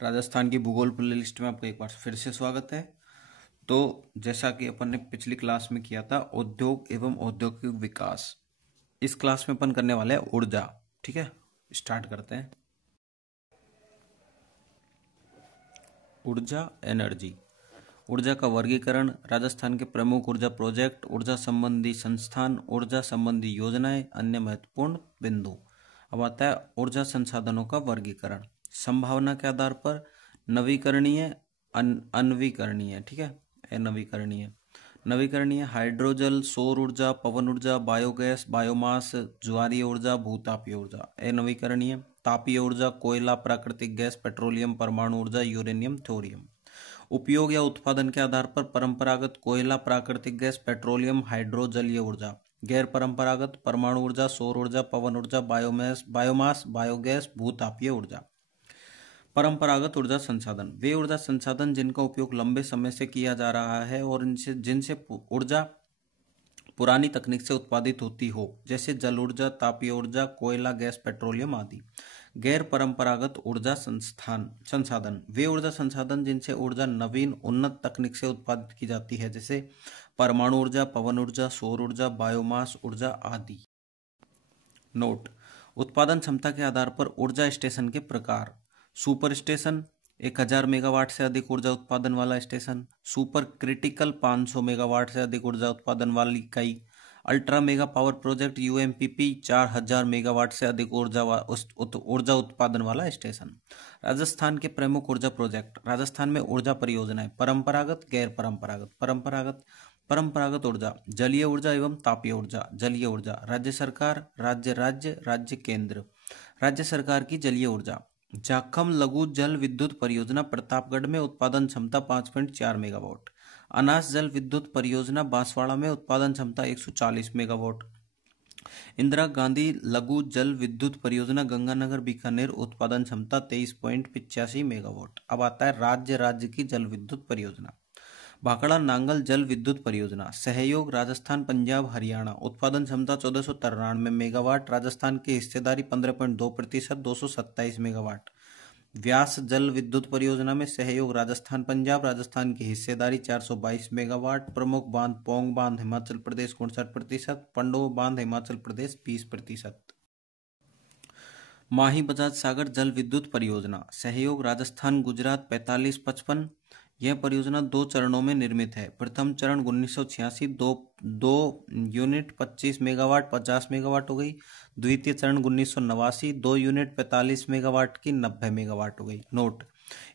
राजस्थान की भूगोल प्लेलिस्ट में आपका एक बार फिर से स्वागत है। तो जैसा कि अपन ने पिछली क्लास में किया था उद्योग एवं औद्योगिक विकास, इस क्लास में अपन करने वाले हैं ऊर्जा। ठीक है, स्टार्ट करते हैं। ऊर्जा, एनर्जी। ऊर्जा का वर्गीकरण, राजस्थान के प्रमुख ऊर्जा प्रोजेक्ट, ऊर्जा संबंधी संस्थान, ऊर्जा संबंधी योजनाएं, अन्य महत्वपूर्ण बिंदु। अब आता है ऊर्जा संसाधनों का वर्गीकरण। संभावना के आधार पर नवीकरणीय, अनवीकरणीय, ठीक है, नवीकरणीय, नवीकरणीय हाइड्रोजल, सौर ऊर्जा, पवन ऊर्जा, बायोगैस, बायोमास, ज्वारीय ऊर्जा, भूतापीय ऊर्जा। नवीकरणीय तापीय ऊर्जा, कोयला, प्राकृतिक गैस, पेट्रोलियम, परमाणु ऊर्जा, यूरेनियम, थोरियम। उपयोग या उत्पादन के आधार पर परंपरागत कोयला, प्राकृतिक गैस, पेट्रोलियम, हाइड्रो, जलीय ऊर्जा। गैर परंपरागत परमाणु ऊर्जा, सौर ऊर्जा, पवन ऊर्जा, बायोमास, बायोगैस, भूतापीय ऊर्जा। परंपरागत ऊर्जा संसाधन, वे ऊर्जा संसाधन जिनका उपयोग लंबे समय से किया जा रहा है और जिनसे ऊर्जा पुरानी तकनीक से उत्पादित होती हो, जैसे जल ऊर्जा, तापीय ऊर्जा, कोयला, गैस, पेट्रोलियम आदि। गैर परंपरागत ऊर्जा संसाधन, वे ऊर्जा संसाधन जिनसे ऊर्जा नवीन उन्नत तकनीक से उत्पादित की जाती है, जैसे परमाणु ऊर्जा, पवन ऊर्जा, सौर ऊर्जा, बायोमास ऊर्जा आदि। नोट, उत्पादन क्षमता के आधार पर ऊर्जा स्टेशन के प्रकार। सुपर स्टेशन 1000 मेगावाट से अधिक ऊर्जा उत्पादन वाला स्टेशन। सुपर क्रिटिकल 500 मेगावाट से अधिक ऊर्जा उत्पादन वाली इकाई। Ultra mega power project UMPP 4000 megawatt से अधिक ऊर्जा उत्पादन वाला स्टेशन। राजस्थान के प्रमुख ऊर्जा प्रोजेक्ट, राजस्थान में ऊर्जा परियोजनाएं, परंपरागत, गैर परंपरागत। परंपरागत, परंपरागत ऊर्जा, जलीय ऊर्जा एवं तापीय ऊर्जा। जलीय ऊर्जा, राज्य सरकार, राज्य केंद्र। राज्य सरकार की जलीय ऊर्जा, जाखम लघु जल विद्युत परियोजना प्रतापगढ़ में उत्पादन क्षमता 5.4 मेगावाट। अनास जल विद्युत परियोजना बांसवाड़ा में उत्पादन क्षमता 140 मेगावाट। इंदिरा गांधी लघु जल विद्युत परियोजना गंगानगर बीकानेर उत्पादन क्षमता 23.85 मेगावाट। अब आता है राज्य की जल विद्युत परियोजना। भाखड़ा नांगल जल विद्युत परियोजना, सहयोग राजस्थान, पंजाब, हरियाणा, उत्पादन क्षमता 1493 मेगावाट, राजस्थान की हिस्सेदारी 15.2%, 227 मेगावाट। व्यास जल विद्युत परियोजना में सहयोग राजस्थान, पंजाब, राजस्थान की हिस्सेदारी 422 मेगावाट। प्रमुख बांध, पोंग बांध हिमाचल प्रदेश 59%, पंडो बांध हिमाचल प्रदेश 20%। माही बजाज सागर जल विद्युत परियोजना, सहयोग राजस्थान, गुजरात 45-55। यह परियोजना 2 चरणों में निर्मित है। प्रथम चरण 1986 दो यूनिट 25 मेगावाट 50 मेगावाट हो गई। द्वितीय चरण 1989 2 यूनिट 45 मेगावाट की 90 मेगावाट हो गई। नोट,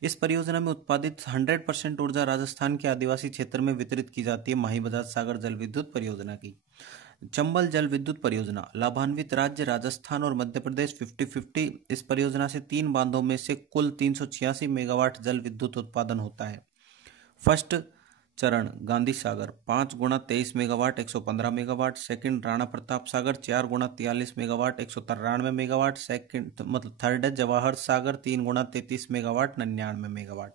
इस परियोजना में उत्पादित 100% ऊर्जा राजस्थान के आदिवासी क्षेत्र में वितरित की जाती है। माही बजाज सागर जल विद्युत परियोजना की। चंबल जल विद्युत परियोजना, लाभान्वित राज्य राजस्थान और मध्य प्रदेश 50-50। इस परियोजना से 3 बांधों में से कुल 386 मेगावाट जल विद्युत उत्पादन होता है। फर्स्ट चरण गांधी सागर 5 गुणा 23 megawatt 115 megawatt. Second Rana Pratap Sagar 4 गुणा 43 मेगावाट 193 मेगावाट। थर्ड है जवाहर सागर 3 गुणा 33 मेगावाट 99 मेगावाट।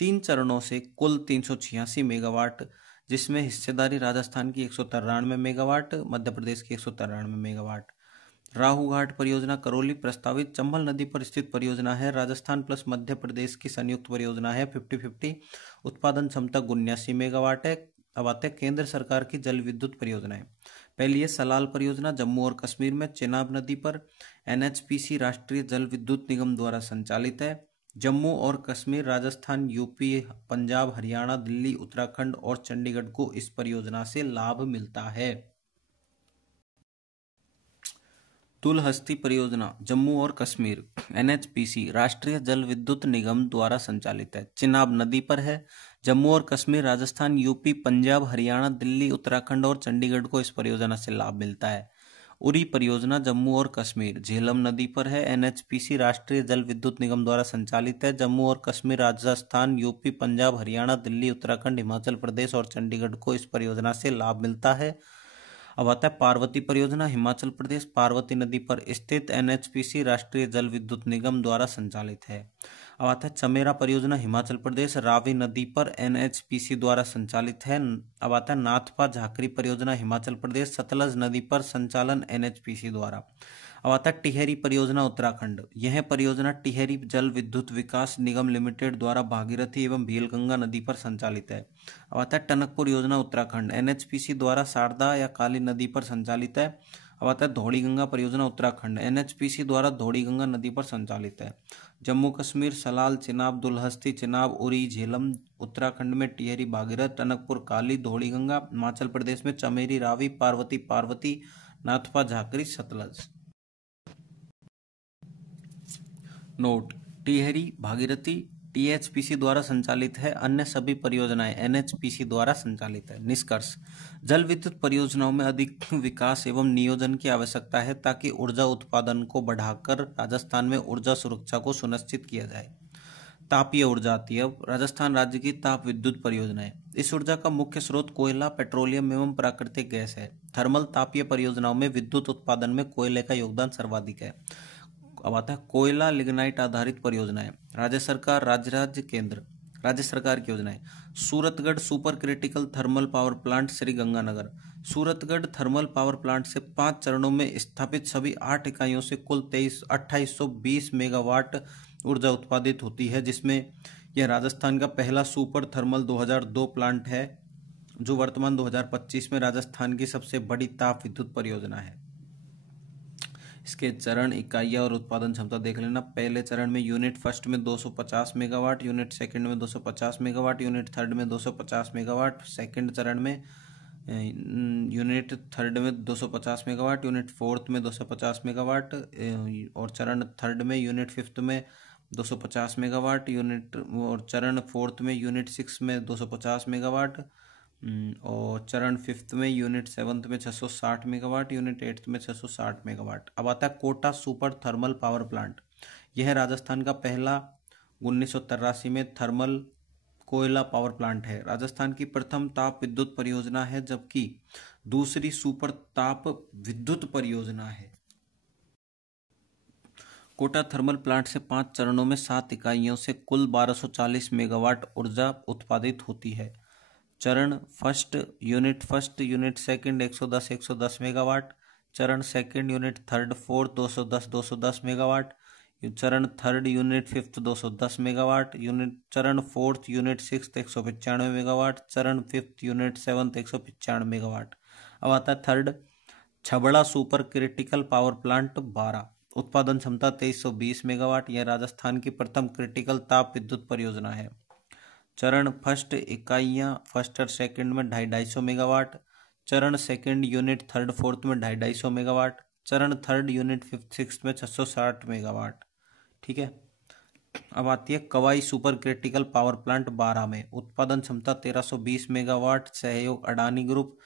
3 चरणों से कुल 386 मेगावाट, जिसमें हिस्सेदारी राजस्थान की 193 मेगावाट, मध्य प्रदेश की 193 मेगावाट। राहू घाट परियोजना करौली प्रस्तावित चंबल नदी पर स्थित परियोजना है। राजस्थान प्लस मध्य प्रदेश की संयुक्त परियोजना है। 50-50, उत्पादन क्षमता 79 मेगावाट है। अब आते हैं केंद्र सरकार की जल विद्युत परियोजनाएं। पहली है सलाल परियोजना, जम्मू और कश्मीर में चेनाब नदी पर। NHPC राष्ट्रीय जल विद्युत निगम द्वारा संचालित है। जम्मू और कश्मीर, राजस्थान, यूपी, पंजाब, हरियाणा, दिल्ली, उत्तराखंड और चंडीगढ़ को इस परियोजना से लाभ मिलता है। तुलहस्ती परियोजना, जम्मू और कश्मीर, NHPC राष्ट्रीय जल विद्युत निगम द्वारा संचालित है। चिनाब नदी पर है। जम्मू और कश्मीर, राजस्थान, यूपी, पंजाब, हरियाणा, दिल्ली, उत्तराखंड और चंडीगढ़ को इस परियोजना से लाभ मिलता है। उरी परियोजना, जम्मू और कश्मीर, झेलम नदी पर है। NHPC राष्ट्रीय जल विद्युत निगम द्वारा संचालित है। जम्मू और कश्मीर, राजस्थान, यूपी, पंजाब, हरियाणा, दिल्ली, उत्तराखंड, हिमाचल प्रदेश और चंडीगढ़ को इस परियोजना से लाभ मिलता है। अब आता है पार्वती परियोजना, हिमाचल प्रदेश, पार्वती नदी पर स्थित, NHPC राष्ट्रीय जल विद्युत निगम द्वारा संचालित है। अब आता है चमेरा परियोजना, हिमाचल प्रदेश, रावी नदी पर, NHPC द्वारा संचालित है। अब आता है नाथपा झाकरी परियोजना, हिमाचल प्रदेश, सतलज नदी पर, संचालन NHPC द्वारा। अब आता है टिहरी परियोजना उत्तराखंड। यह परियोजना टिहरी जल विद्युत विकास निगम लिमिटेड द्वारा भागीरथी एवं भीलगंगा नदी पर संचालित है। अब आता है टनकपुर योजना उत्तराखंड, एनएचपीसी द्वारा शारदा या काली नदी पर संचालित है। अब आता है धौड़ीगंगा परियोजना उत्तराखंड, एनएचपीसी द्वारा धौड़ीगंगा नदी पर संचालित है। जम्मू कश्मीर सलाल चिनाब दुलहस्ती चिनाब उरी झेलम, उत्तराखंड में टिहरी भागीरथ टनकपुर काली धौड़ीगंगा, हिमाचल प्रदेश में चमेरी रावी पार्वती पार्वती नाथपा झाकरी सतलज। नोट, टिहरी भागीरथी टीएचपीसी द्वारा संचालित है, अन्य सभी परियोजनाएं एनएचपीसी द्वारा संचालित है। निष्कर्ष, जल विद्युत परियोजनाओं में अधिक विकास एवं नियोजन की आवश्यकता है ताकि ऊर्जा उत्पादन को बढ़ाकर राजस्थान में ऊर्जा सुरक्षा को सुनिश्चित किया जाए। तापीय ऊर्जा आती है अब। राजस्थान राज्य की ताप विद्युत परियोजनाएं। इस ऊर्जा का मुख्य स्रोत कोयला, पेट्रोलियम एवं प्राकृतिक गैस है। थर्मल तापीय परियोजनाओं में विद्युत उत्पादन में कोयले का योगदान सर्वाधिक है। अब आता है कोयला लिग्नाइट आधारित परियोजनाएं। राज्य सरकार राज्य सरकार की योजनाएं। Suratgarh super critical thermal power plant Shri Ganganagar. Suratgarh thermal power plant से 5 चरणों में स्थापित सभी 8 इकाइयों से कुल 2820 मेगावाट ऊर्जा उत्पादित होती है, जिसमें यह राजस्थान का पहला सुपर थर्मल 2002 प्लांट है, जो वर्तमान 2025 में राजस्थान की सबसे बड़ी ताप विद्युत परियोजना है। इसके चरण, इकाइयाँ और उत्पादन क्षमता देख लेना। पहले चरण में यूनिट फर्स्ट में 250 मेगावाट, यूनिट सेकंड में 250 मेगावाट, यूनिट थर्ड में 250 मेगावाट, सेकंड चरण में यूनिट थर्ड में 250 मेगावाट, यूनिट फोर्थ में 250 मेगावाट, और चरण थर्ड में यूनिट फिफ्थ में 250 मेगावाट, यूनिट और चरण फोर्थ में यूनिट 6 में 250 मेगावाट, और चरण फिफ्थ में यूनिट सेवन्थ में 660 मेगावाट, यूनिट एट्थ में 660 मेगावाट। अब आता है Kota super thermal power plant. यह राजस्थान का पहला 1983 में थर्मल कोयला पावर प्लांट है। राजस्थान की प्रथम ताप विद्युत परियोजना है, जबकि दूसरी सुपर ताप विद्युत परियोजना है। कोटा थर्मल प्लांट से 5 चरणों में 7 इकाइयों से कुल 1240 मेगावाट ऊर्जा उत्पादित होती है। चरण फर्स्ट यूनिट सेकंड 110 मेगावाट, चरण second unit third fourth 210 megawatt, चरण थर्ड यूनिट फिफ्थ 210 मेगावाट, चरण फोर्थ यूनिट सिक्स 195 मेगावाट, चरण फिफ्थ यूनिट सेवन्थ 195 मेगावाट। अब आता है third Chhabra super critical power plant 12, उत्पादन क्षमता 2320 मेगावाट। यह राजस्थान की प्रथम क्रिटिकल ताप विद्युत परियोजना है। चरण फर्स्ट इकाइयाँ फर्स्ट और सेकंड में 250 मेगावाट, चरण सेकंड यूनिट थर्ड फोर्थ में 250 मेगावाट, चरण थर्ड यूनिट फिफ्थ सिक्स में 660 मेगावाट। ठीक है। अब आती है कवाई सुपर क्रिटिकल पावर प्लांट 12 में, उत्पादन क्षमता 1320 मेगावाट, सहयोग अडानी ग्रुप।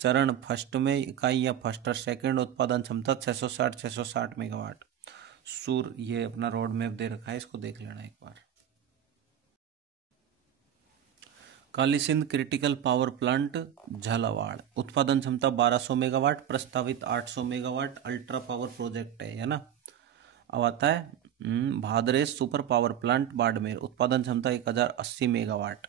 चरण फर्स्ट में इकाइयाँ फर्स्ट और सेकंड, उत्पादन क्षमता 660 मेगावाट। ये अपना रोड मैप दे रखा है, इसको देख लेना एक बार। Kali Sindh critical power plant Jhalawar, उत्पादन क्षमता 1200 मेगावाट, प्रस्तावित 800 मेगावाट, अल्ट्रा पावर प्रोजेक्ट है ना। अब आता है Bhadresh super power plant Barmer, उत्पादन क्षमता 1080 megawatt.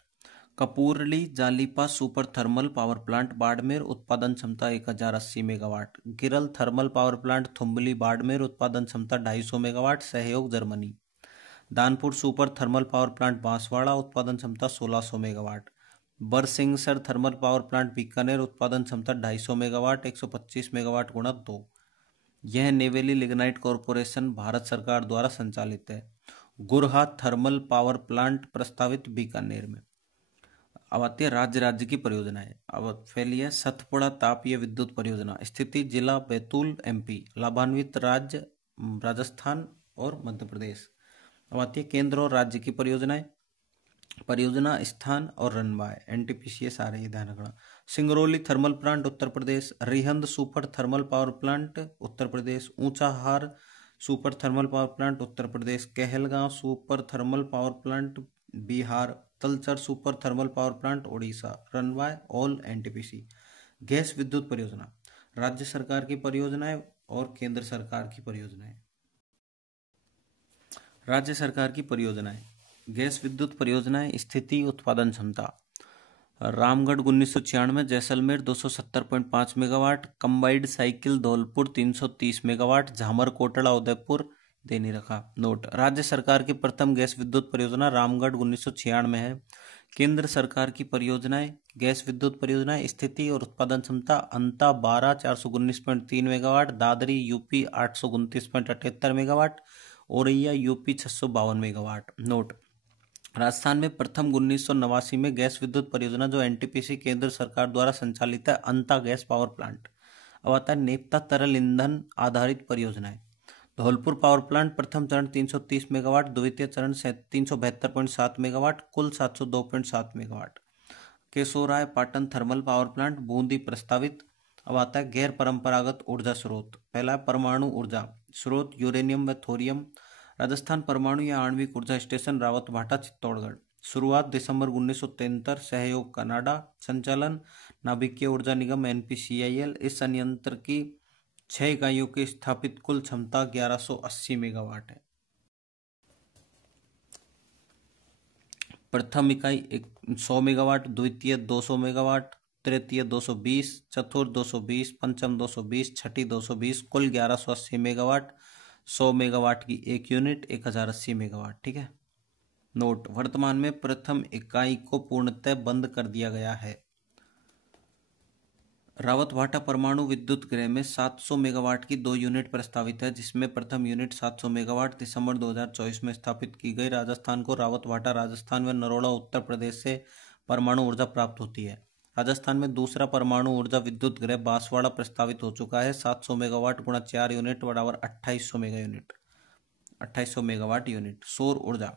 Kapurli Jalipa super thermal power plant Barmer, उत्पादन क्षमता 1080 megawatt. Giral thermal power plant Thumbli Barmer, उत्पादन क्षमता 250 मेगावाट, सहयोग Germany. Danpur super thermal power plant Banswara, उत्पादन क्षमता 1600 megawatt. Barsingsar thermal power plant Bikaner, उत्पादन क्षमता 250 मेगावाट, 125 मेगावाट गुणा 2। यह नेवेली लिग्नाइट कॉरपोरेशन भारत सरकार द्वारा संचालित है। गुरहा थर्मल पावर प्लांट प्रस्तावित बीकानेर में। अब आती है राज्य की परियोजनाएं। अब फैली है सतपुड़ा तापीय विद्युत परियोजना, स्थिति जिला बैतूल एमपी, लाभान्वित राज्य राजस्थान और मध्य प्रदेश। अब आती है केंद्र और राज्य की परियोजनाएं। परियोजना स्थान और रनबाय एनटीपीसी आ रही है, ध्यान रखना। Singrauli thermal plant Uttar Pradesh, Rihand super thermal power plant Uttar Pradesh, Unchahar super thermal power plant Uttar Pradesh, Kahalgaon super thermal power plant Bihar, Talcher super thermal power plant Odisha. Run by all NTPC. Gas विद्युत परियोजना, राज्य सरकार की परियोजनाएं और केंद्र सरकार की परियोजनाएं। राज्य सरकार की परियोजनाएं। गैस विद्युत परियोजनाएं, स्थिति उत्पादन क्षमता। Ramgarh 1996, Jaisalmer 270.5 megawatt, combined cycle Dholpur 330 megawatt, Jhamar Kotra Udaipur दे नहीं रखा। नोट, राज्य सरकार की प्रथम गैस विद्युत परियोजना रामगढ़ 1996 में है। केंद्र सरकार की परियोजनाएं गैस विद्युत परियोजनाएं स्थिति और उत्पादन क्षमता अंता 12 419.3 megawatt, Dadri UP 829.78 megawatt, Auraiya UP 652 megawatt. Note, Rajasthan में प्रथम 1989 में गैस विद्युत परियोजना जो एनटीपीसी केंद्र सरकार द्वारा संचालित है, अंता गैस पावर प्लांट। अब आता है नेपता तरल ईंधन आधारित परियोजनाएं। धौलपुर पावर प्लांट प्रथम चरण 330 मेगावाट, द्वितीय चरण 372.7 मेगावाट, कुल 702.7 megawatt. Keshorai Patan thermal power plant Bundi प्रस्तावित। अब आता है गैर परंपरागत ऊर्जा स्रोत। पहला है परमाणु ऊर्जा स्रोत, यूरेनियम व थोरियम। राजस्थान परमाणु या आणविक ऊर्जा स्टेशन रावतभाटा चित्तौड़गढ़। शुरुआत दिसंबर 1973, सहयोग कनाडा, संचालन नाभिकीय ऊर्जा निगम एनपीसीआईएल। इस संयंत्र की 6 इकाइयों की स्थापित कुल क्षमता 1180 मेगावाट है। प्रथम इकाई 100 मेगावाट, द्वितीय 200 मेगावाट, तृतीय 220, चतुर्थ 220, पंचम 220, छठी 220, कुल 1180 मेगावाट। 100 मेगावाट की एक यूनिट 1080 मेगावाट। ठीक है। नोट, वर्तमान में प्रथम इकाई को पूर्णतः बंद कर दिया गया है। रावतभाटा परमाणु विद्युत गृह में 700 मेगावाट की 2 यूनिट प्रस्तावित है, जिसमें प्रथम यूनिट 700 मेगावाट दिसंबर 2024 में स्थापित की गई। राजस्थान को रावतभाटा राजस्थान व नरोड़ा उत्तर प्रदेश से परमाणु ऊर्जा प्राप्त होती है। राजस्थान में दूसरा परमाणु ऊर्जा विद्युत गृह बांसवाड़ा प्रस्तावित हो चुका है। 700 मेगावाट गुणा 4 यूनिट बराबर 2800 मेगावाट यूनिट। सौर ऊर्जा।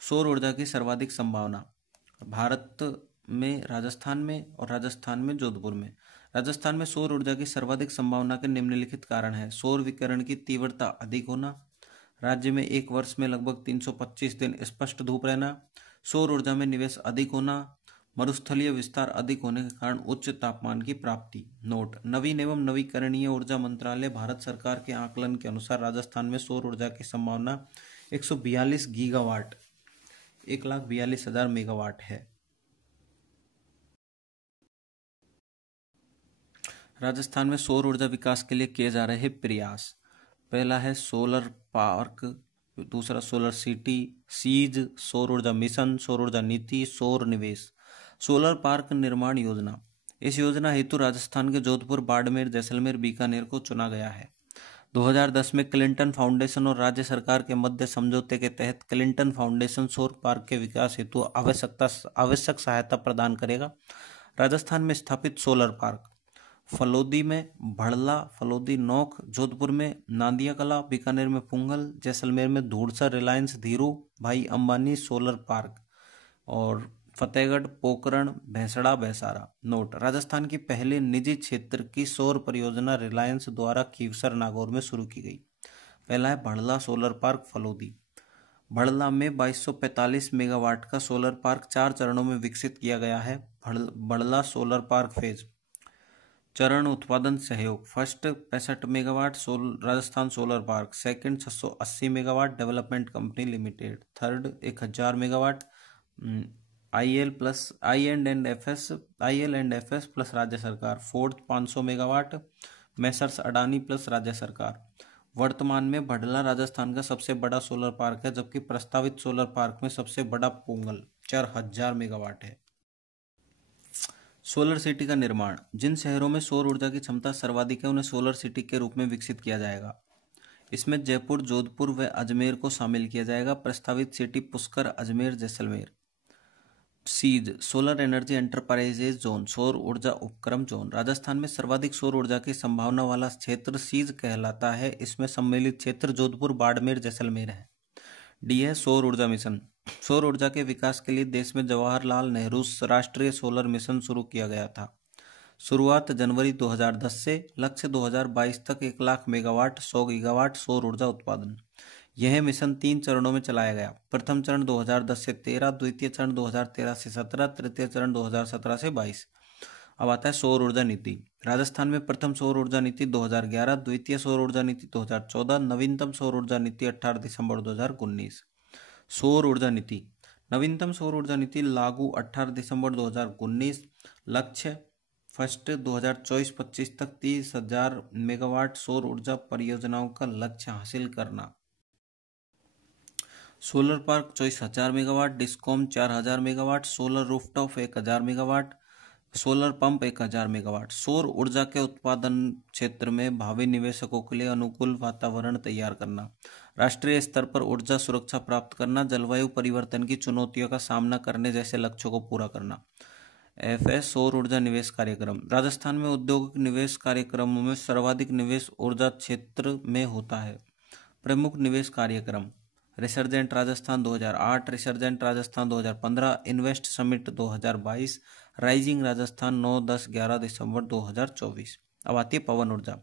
सौर ऊर्जा की सर्वाधिक संभावना भारत में राजस्थान में और राजस्थान में जोधपुर में। राजस्थान में सौर ऊर्जा की सर्वाधिक संभावना के निम्नलिखित कारण है। सौर विकिरण की तीव्रता अधिक होना, राज्य में एक वर्ष में लगभग 325 दिन स्पष्ट धूप रहना, सौर ऊर्जा में निवेश अधिक होना, मरुस्थलीय विस्तार अधिक होने के कारण उच्च तापमान की प्राप्ति। नोट, नवीन एवं नवीकरणीय ऊर्जा मंत्रालय भारत सरकार के आकलन के अनुसार राजस्थान में सौर ऊर्जा की संभावना 142 गीगावाट 1,42,000 मेगावाट है। राजस्थान में सौर ऊर्जा विकास के लिए किए जा रहे प्रयास। पहला है सोलर पार्क, दूसरा सोलर सिटी, सीज, सौर ऊर्जा मिशन, सौर ऊर्जा नीति, सौर निवेश। सोलर पार्क निर्माण योजना। इस योजना हेतु राजस्थान के जोधपुर, बाड़मेर, जैसलमेर, बीकानेर को चुना गया है। 2010 में क्लिंटन फाउंडेशन और राज्य सरकार के मध्य समझौते के तहत क्लिंटन फाउंडेशन सौर पार्क के विकास हेतु आवश्यक सहायता प्रदान करेगा। राजस्थान में स्थापित सोलर पार्क फलोदी में भड़ला, फलोदी नोक, जोधपुर में नादिया कला, बीकानेर में पुंगल, जैसलमेर में धूड़सर रिलायंस धीरू भाई अंबानी सोलर पार्क, और फतेहगढ़, पोकरण, भैंसड़ा, भैंसारा। नोट, राजस्थान की पहली निजी क्षेत्र की सौर परियोजना रिलायंस द्वारा खीवसर नागौर में शुरू की गई। पहला है भड़ला सोलर पार्क फलोदी। भड़ला में 2245 मेगावाट का सोलर पार्क 4 चरणों में विकसित किया गया है। Bhadla solar park phase. चरण उत्पादन सहयोग। First 65 megawatt Rajasthan solar park, second 680 megawatt development company limited, third 1000 megawatt IL&FS plus राज्य सरकार, fourth 500 megawatt Messrs Adani plus राज्य सरकार। वर्तमान में भड़ला राजस्थान का सबसे बड़ा सोलर पार्क है, जबकि प्रस्तावित सोलर पार्क में सबसे बड़ा पोंगल 4000 मेगावाट है। सोलर सिटी का निर्माण। जिन शहरों में सौर ऊर्जा की क्षमता सर्वाधिक है उन्हें सोलर सिटी के रूप में विकसित किया जाएगा। इसमें जयपुर, जोधपुर व अजमेर को शामिल किया जाएगा। प्रस्तावित सिटी पुष्कर, अजमेर, जैसलमेर। सीज सोलर एनर्जी एंटरप्राइजेज जोन, सौर ऊर्जा उपक्रम जोन। राजस्थान में सर्वाधिक सौर ऊर्जा की संभावना वाला क्षेत्र सीज कहलाता है। इसमें सम्मिलित क्षेत्र जोधपुर, बाड़मेर, जैसलमेर है। डी है सौर ऊर्जा मिशन। सौर ऊर्जा के विकास के लिए देश में जवाहरलाल नेहरू राष्ट्रीय सोलर मिशन शुरू किया गया था। शुरुआत जनवरी 2010 से, लक्ष्य 2022 तक 1 लाख मेगावाट 100 गीगावाट सौर ऊर्जा उत्पादन। यह मिशन 3 चरणों में चलाया गया। प्रथम चरण 2010 से 13, द्वितीय चरण 2013 से 17, तृतीय चरण 2017 से 22। अब आता है सौर ऊर्जा नीति। राजस्थान में प्रथम सौर ऊर्जा नीति 2011, द्वितीय सौर ऊर्जा नीति 2014, नवीनतम सौर ऊर्जा नीति 18 दिसंबर 2019। सौर ऊर्जा नीति। नवीनतम सौर ऊर्जा नीति लागू 18 दिसंबर 2019। लक्ष्य 2024-25 तक 30,000 मेगावाट सौर ऊर्जा परियोजनाओं का लक्ष्य हासिल करना। Solar park 24,000 megawatt, discom 4,000 megawatt, solar rooftop 1,000 megawatt, solar pump 1,000 megawatt. सौर ऊर्जा के उत्पादन क्षेत्र में भावी निवेशकों के लिए अनुकूल वातावरण तैयार करना। राष्ट्रीय स्तर पर ऊर्जा सुरक्षा प्राप्त करना, जलवायु परिवर्तन की चुनौतियों का सामना करने जैसे लक्ष्यों को पूरा करना। एफएस सौर ऊर्जा निवेश कार्यक्रम। राजस्थान में औद्योगिक निवेश कार्यक्रमों में सर्वाधिक निवेश ऊर्जा क्षेत्र में होता है। प्रमुख निवेश कार्यक्रम: resurgent Rajasthan 2008, resurgent Rajasthan 2015, invest summit 2022, rising Rajasthan 9, 10, 11 दिसंबर 2024। अब आती है पवन ऊर्जा।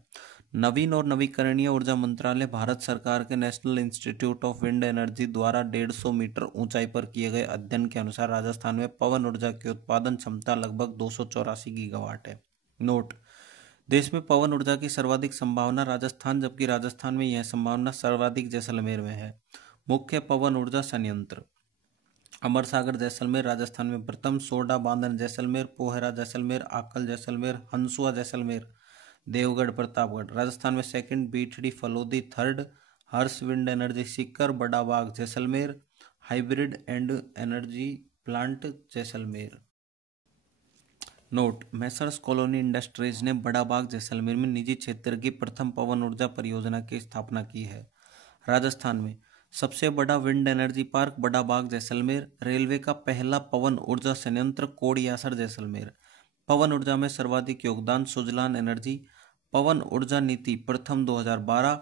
नवीन और नवीकरणीय ऊर्जा मंत्रालय भारत सरकार के national institute of wind energy द्वारा 150 मीटर ऊंचाई पर किए गए अध्ययन के अनुसार राजस्थान में पवन ऊर्जा की उत्पादन क्षमता लगभग 284 गीगावाट है। नोट: देश में पवन ऊर्जा की सर्वाधिक संभावना राजस्थान, जबकि राजस्थान में यह संभावना सर्वाधिक जैसलमेर में है। मुख्य पवन ऊर्जा संयंत्र: अमरसागर जैसलमेर राजस्थान में प्रथम, सोडा बांधन जैसलमेर, पोहरा जैसलमेर, आकल जैसलमेर, हंसुआ जैसलमेर, देवगढ़ प्रतापगढ़ राजस्थान में second, Bithri Phalodi third, Harsh wind energy Sikar, Bada Bagh Jaisalmer, hybrid and energy plant Jaisalmer. Note: messrs colony industries ने बड़ा बाग जैसलमेर में निजी क्षेत्र की प्रथम पवन ऊर्जा परियोजना की स्थापना की है। राजस्थान में सबसे बड़ा विंड एनर्जी पार्क बड़ा बाग जैसलमेर। रेलवे का पहला पवन ऊर्जा संयंत्र कोडियासर जैसलमेर। पवन ऊर्जा में सर्वाधिक योगदान सुजलान एनर्जी। पवन ऊर्जा नीति प्रथम 2012,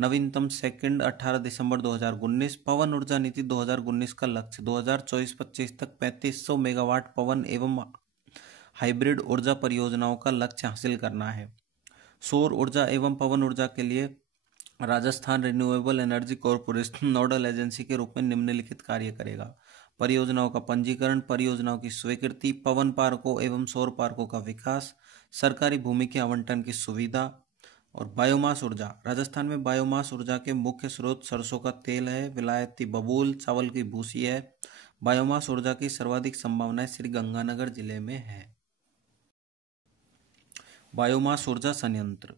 नवीनतम सेकंड 18 दिसंबर 2019। पवन ऊर्जा नीति 2019 का लक्ष्य 2024-25 तक 3500 मेगावाट पवन एवं हाइब्रिड ऊर्जा परियोजनाओं का लक्ष्य हासिल करना है। सौर ऊर्जा एवं पवन ऊर्जा के लिए Rajasthan renewable energy corporation nodal agency के रूप में निम्नलिखित कार्य करेगा: परियोजनाओं का पंजीकरण, परियोजनाओं की स्वीकृति, पवन पार्कों एवं सौर पार्कों का विकास, सरकारी भूमि के आवंटन की सुविधा। और बायोमास ऊर्जा: राजस्थान में बायोमास ऊर्जा के मुख्य स्रोत सरसों का तेल है, विलायती बबूल, चावल की भूसी है। बायोमास ऊर्जा की सर्वाधिक संभावनाएं श्री गंगानगर जिले में है। बायोमास ऊर्जा संयंत्र।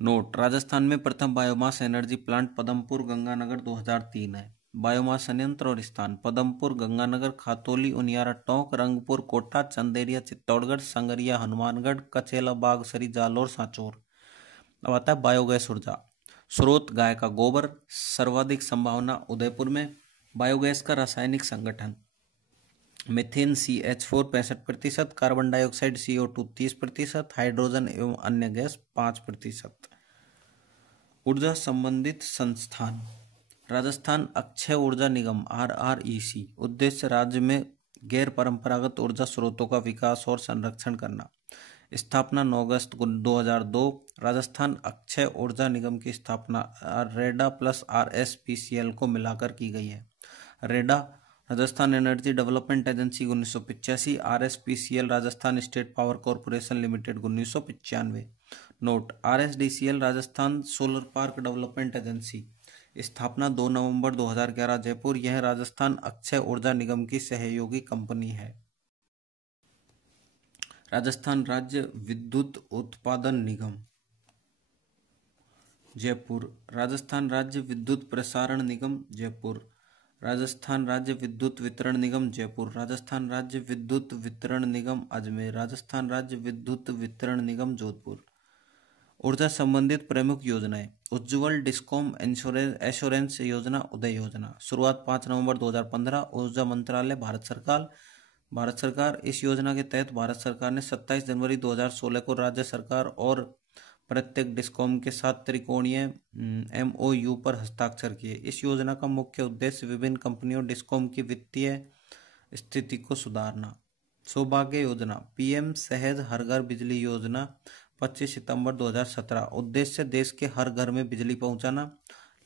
नोट: राजस्थान में प्रथम biomass energy plant Padampur Ganganagar 2003 है। बायोमास संयंत्र और स्थान: पदमपुर गंगानगर, खातौली, उनियारा टोंक, रंगपुर कोटा, चंदेरिया चित्तौड़गढ़, संगरिया हनुमानगढ़, कचेला बागसरी जालोर सांचौर। अब आता है बायोगैस ऊर्जा। स्रोत: गाय का गोबर। सर्वाधिक संभावना उदयपुर में। बायोगैस का रासायनिक संगठन: methane CH4 65%, carbon dioxide CO2 30%, hydrogen एवं अन्य गैस 5%। ऊर्जा संबंधित संस्थान: राजस्थान अक्षय ऊर्जा निगम RREC। उद्देश्य राज्य में गैर परंपरागत ऊर्जा स्रोतों का विकास और संरक्षण करना। स्थापना 9 अगस्त 2002। राजस्थान अक्षय ऊर्जा निगम की स्थापना रेडा प्लस RSPCL को मिलाकर की गई है। REDA Rajasthan energy development agency 1985, RSPCL Rajasthan state power corporation limited 1995। Note: RSDCL Rajasthan solar park development agency. स्थापना 2 नवंबर 2011 जयपुर। यह राजस्थान अक्षय ऊर्जा निगम की सहयोगी कंपनी है। राजस्थान राज्य विद्युत उत्पादन निगम जयपुर। राजस्थान राज्य विद्युत प्रसारण निगम जयपुर। राजस्थान राज्य विद्युत वितरण निगम जयपुर। राजस्थान राज्य विद्युत वितरण निगम अजमेर। राजस्थान राज्य विद्युत वितरण निगम जोधपुर। ऊर्जा संबंधित प्रमुख योजनाएं: उज्ज्वल डिस्कॉम एश्योरेंस योजना, उदय योजना। शुरुआत 5 नवंबर 2015। ऊर्जा मंत्रालय भारत सरकार। इस योजना के तहत भारत सरकार ने 27 जनवरी 2016 को राज्य सरकार और प्रत्येक डिस्कॉम के साथ त्रिकोणीय MOU पर हस्ताक्षर किए। इस योजना का मुख्य उद्देश्य विभिन्न कंपनियों डिस्कॉम की वित्तीय स्थिति को सुधारना। सौभाग्य योजना, PM सहज हर घर बिजली योजना 25 सितंबर 2017। उद्देश्य देश के हर घर में बिजली पहुंचाना।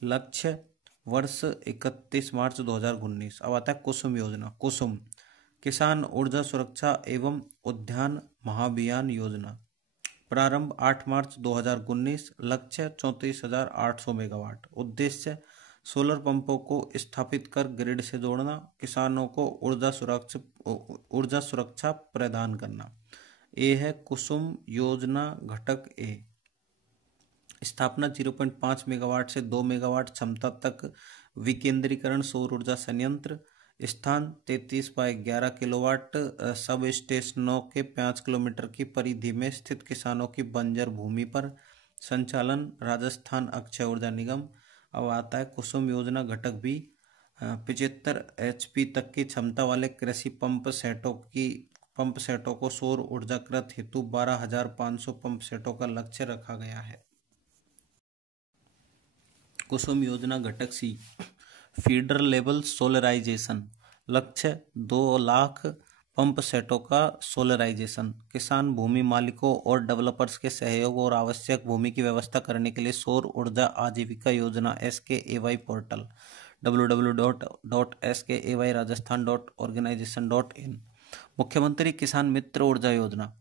लक्ष्य वर्ष 31 मार्च 2019। अब आता है कुसुम योजना। कुसुम किसान ऊर्जा सुरक्षा एवं उद्यान महाभियान योजना। प्रारंभ 8 मार्च 2019। लक्ष्य 34,800 मेगावाट। उद्देश्य सोलर पंपों को स्थापित कर ग्रिड से जोड़ना, किसानों को ऊर्जा सुरक्षा प्रदान करना। ए है कुसुम योजना घटक ए। स्थापना 0.5 मेगावाट से 2 मेगावाट क्षमता तक विकेंद्रीकरण सौर ऊर्जा संयंत्र। स्थान 33/11 किलोवाट। सब स्टेशनों के 5 किलोमीटर की परिधि में स्थित किसानों की बंजर भूमि पर। संचालन राजस्थान अक्षय ऊर्जा निगम। अब आता है कुसुम योजना घटक बी। 75 HP तक की क्षमता वाले कृषि पंप सेटों को सौर ऊर्जाकृत हेतु 12,500 पंप सेटों का लक्ष्य रखा गया है। कुसुम योजना घटक सी। Feeder level solarisation. लक्ष्य 2 लाख पंप सेटों का सोलराइजेशन। किसान भूमि मालिकों और डेवलपर्स के सहयोग और आवश्यक भूमि की व्यवस्था करने के लिए सौर ऊर्जा आजीविका योजना SKAY पोर्टल www.skayrajasthan.organization.in। मुख्यमंत्री किसान मित्र ऊर्जा योजना।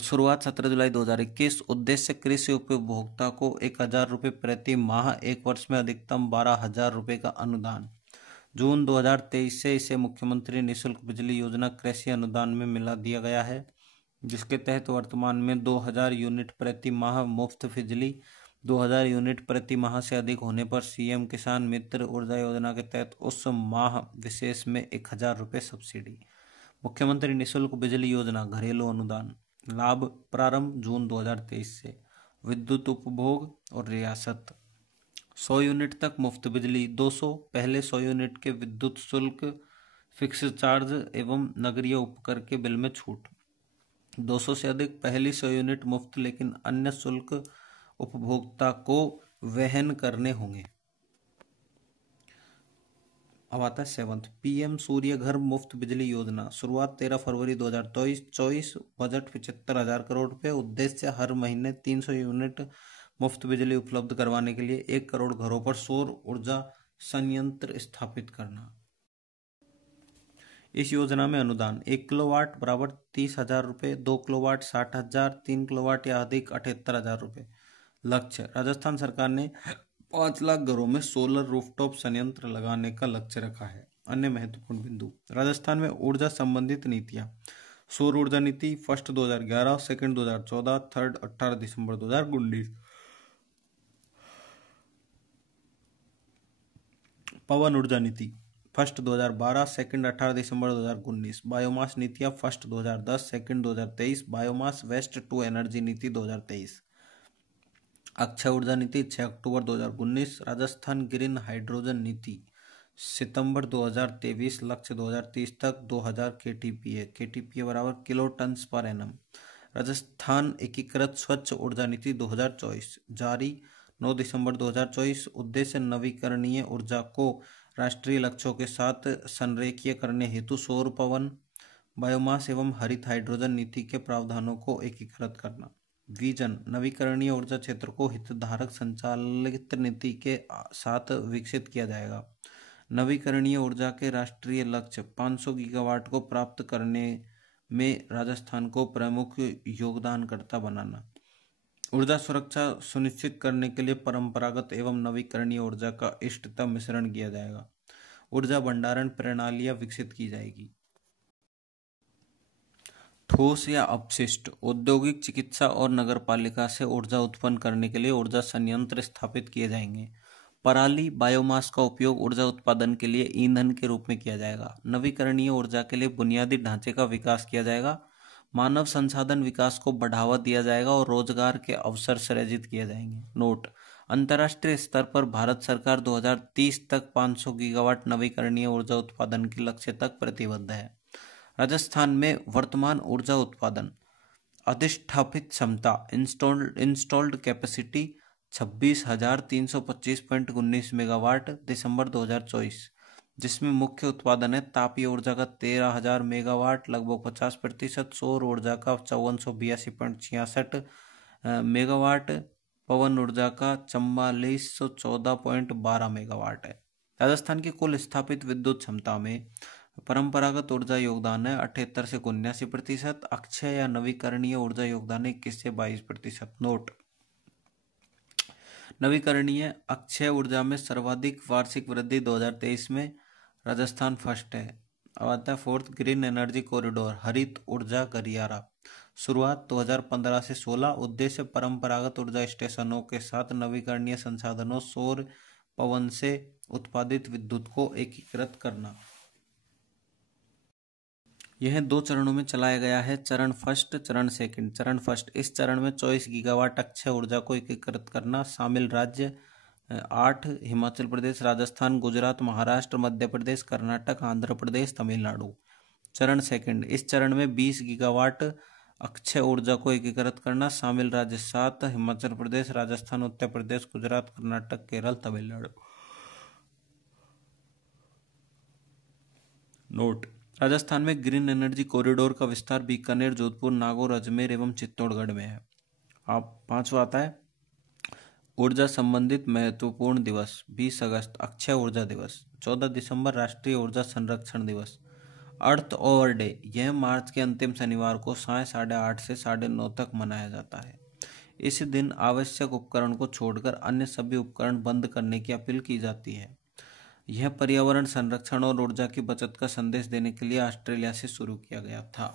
शुरुआत 17 जुलाई 2021। उद्देश्य कृषि उपभोक्ता को 1,000 रुपये प्रति माह, एक वर्ष में अधिकतम 12,000 रुपये का अनुदान। जून 2023 से इसे मुख्यमंत्री निःशुल्क बिजली योजना कृषि अनुदान में मिला दिया गया है, जिसके तहत वर्तमान में 2,000 यूनिट प्रति माह मुफ्त बिजली, 2,000 यूनिट प्रति माह से अधिक होने पर CM किसान मित्र ऊर्जा योजना के तहत उस माह विशेष में 1,000 रुपये सब्सिडी। मुख्यमंत्री निःशुल्क बिजली योजना घरेलू अनुदान। लाभ प्रारंभ जून 2023 से। विद्युत उपभोग और रियासत। 100 यूनिट तक मुफ्त बिजली। 200 पहले 100 यूनिट के विद्युत शुल्क, फिक्स चार्ज एवं नगरीय उपकर के बिल में छूट। 200 से अधिक पहली 100 यूनिट मुफ्त, लेकिन अन्य शुल्क उपभोक्ता को वहन करने होंगे। अब आता है 7th PM सूर्य घर मुफ्त बिजली योजना। शुरुआत 13 फरवरी 2024। बजट 75,000 करोड़ रुपये। उद्देश्य हर महीने 300 यूनिट मुफ्त बिजली उपलब्ध करवाने के लिए 1 करोड़ घरों पर सौर ऊर्जा संयंत्र स्थापित करना। इस योजना में अनुदान 1 किलोवाट बराबर 30,000 रुपये, 2 किलोवाट 60,000, 3 किलोवाट या अधिक 78,000 रुपये। लक्ष्य राजस्थान सरकार ने 5 लाख घरों में सोलर रूफटॉप संयंत्र लगाने का लक्ष्य रखा है। अन्य महत्वपूर्ण बिंदु। राजस्थान में ऊर्जा संबंधित नीतियां। सौर ऊर्जा नीति 1 2011, 2 2014, 3 18 दिसंबर 2019। पवन ऊर्जा नीति 1 2012, 2 18 दिसंबर 2019। बायोमास नीतियां 1 2010, 2 2023। बायोमास वेस्ट टू एनर्जी नीति 2023। अक्षय ऊर्जा नीति 6 अक्टूबर 2019। राजस्थान ग्रीन हाइड्रोजन नीति सितंबर 2023। लक्ष्य 2030 तक 2000 KTPA बराबर kilo tons per annum. Rajasthan एकीकृत स्वच्छ ऊर्जा नीति 2024 जारी 9 दिसंबर 2024। उद्देश्य नवीकरणीय ऊर्जा को राष्ट्रीय लक्ष्यों के साथ संरेखीय करने हेतु सौर, पवन, बायोमास एवं हरित हाइड्रोजन नीति के प्रावधानों को एकीकृत करना। विजन नवीकरणीय ऊर्जा क्षेत्र को हितधारक संचालित नीति के साथ विकसित किया जाएगा। नवीकरणीय ऊर्जा के राष्ट्रीय लक्ष्य 500 गीगावाट को प्राप्त करने में राजस्थान को प्रमुख योगदानकर्ता बनाना। ऊर्जा सुरक्षा सुनिश्चित करने के लिए परंपरागत एवं नवीकरणीय ऊर्जा का इष्टतम मिश्रण किया जाएगा। ऊर्जा भंडारण प्रणालियां विकसित की जाएगी। ठोस या अपशिष्ट। औद्योगिक, चिकित्सा और नगरपालिका से ऊर्जा उत्पन्न करने के लिए ऊर्जा संयंत्र स्थापित किए जाएंगे। पराली, बायोमास का उपयोग ऊर्जा उत्पादन के लिए ईंधन के रूप में किया जाएगा। नवीकरणीय ऊर्जा के लिए बुनियादी ढांचे का विकास किया जाएगा। मानव संसाधन विकास को बढ़ावा दिया जाएगा और रोजगार के अवसर सृजित किए जाएंगे। नोट: अंतर्राष्ट्रीय स्तर पर भारत सरकार 2030 तक 500 गीगावाट नवीकरणीय ऊर्जा उत्पादन के लक्ष्य तक प्रतिबद्ध है। राजस्थान में वर्तमान ऊर्जा उत्पादन अधिष्ठापित क्षमता इंस्टॉल्ड कैपेसिटी 26,325.19 मेगावाट दिसंबर 2024, जिसमें मुख्य उत्पादन है तापीय ऊर्जा का 13,000 मेगावाट लगभग 50%, सौर ऊर्जा का 5482.66 मेगावाट, पवन ऊर्जा का 4414.12 मेगावाट है। राजस्थान की कुल स्थापित विद्युत क्षमता में परंपरागत ऊर्जा योगदान है 78 से 79%, अक्षय या नवीकरणीय ऊर्जा योगदान है 21 से 22%। नोट: नवीकरणीय अक्षय ऊर्जा में सर्वाधिक वार्षिक वृद्धि 2023 में राजस्थान फर्स्ट है। अब आता है फोर्थ, ग्रीन एनर्जी कॉरिडोर, हरित ऊर्जा गलियारा। शुरुआत 2015 से 16। उद्देश्य परंपरागत ऊर्जा स्टेशनों के साथ नवीकरणीय संसाधनों सौर पवन से उत्पादित विद्युत को एकीकृत करना। यह 2 चरणों में चलाया गया है, चरण फर्स्ट, चरण सेकंड। चरण फर्स्ट, इस चरण में 24 गीगावाट अक्षय ऊर्जा को एकीकृत करना। शामिल राज्य 8, हिमाचल प्रदेश, राजस्थान, गुजरात, महाराष्ट्र, मध्य प्रदेश, कर्नाटक, आंध्र प्रदेश, तमिलनाडु। चरण सेकंड, इस चरण में 20 गीगावाट अक्षय ऊर्जा को एकीकृत करना। शामिल राज्य 7, हिमाचल प्रदेश, राजस्थान, उत्तर प्रदेश, गुजरात, कर्नाटक, केरल, तमिलनाडु। नोट, राजस्थान में ग्रीन एनर्जी कॉरिडोर का विस्तार बीकानेर, जोधपुर, नागौर, अजमेर एवं चित्तौड़गढ़ में है। अब 5वां आता है ऊर्जा संबंधित महत्वपूर्ण दिवस। 20 अगस्त अक्षय ऊर्जा दिवस। 14 दिसंबर राष्ट्रीय ऊर्जा संरक्षण दिवस। अर्थ ओवर डे, यह मार्च के अंतिम शनिवार को साय 8:30 से 9:30 तक मनाया जाता है। इस दिन आवश्यक उपकरण को छोड़कर अन्य सभी उपकरण बंद करने की अपील की जाती है। यह पर्यावरण संरक्षण और ऊर्जा की बचत का संदेश देने के लिए ऑस्ट्रेलिया से शुरू किया गया था।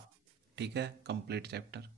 ठीक है, कंप्लीट चैप्टर।